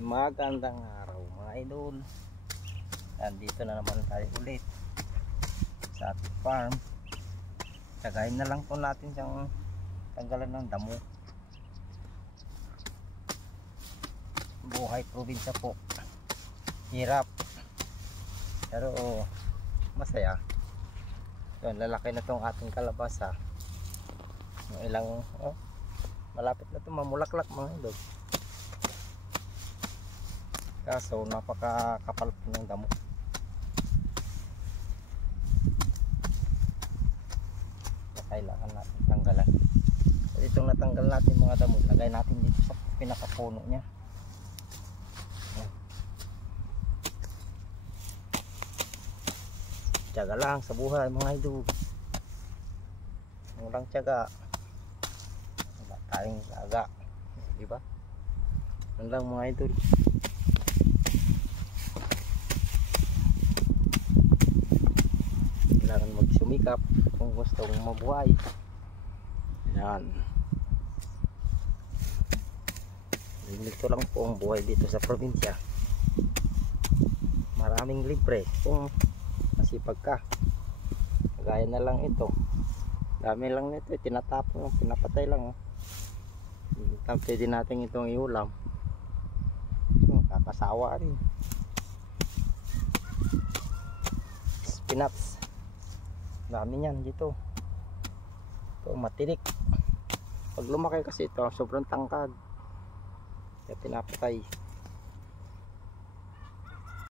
Magandang araw mga idol. Nandito na naman tayo ulit sa ating farm. Tagayin na lang po natin siyang tanggalan ng damo. Buhay probinsya po, hirap pero masaya. Yun, lalaki na tong ating kalabasa. Ilang malapit na itong mamulaklak mga idol. Kaso napakakapal po ng damo. Kailangan natin tanggalan. So, itong natanggal natin mga damo, lagay natin dito sa pinakapuno niya. Tiyaga lang sa buhay mga idol. Walang tiyaga, wala tayong tiyaga, diba? Yan lang mga idol. Kailangan magsumikap kung gusto mong mabuhay. Yan. Ganito lang po ang buhay dito sa probinsya. Maraming libre kung masipag ka. Kagaya na lang ito. Dami lang nito, tinatapon lang, pinapatay lang. Pwede natin itong iulam. Kakasawa rin. Spinach. Dami niyan dito. Ito matinik. Pag lumaki kasi ito, sobrang tangkad. Kaya pinapatay.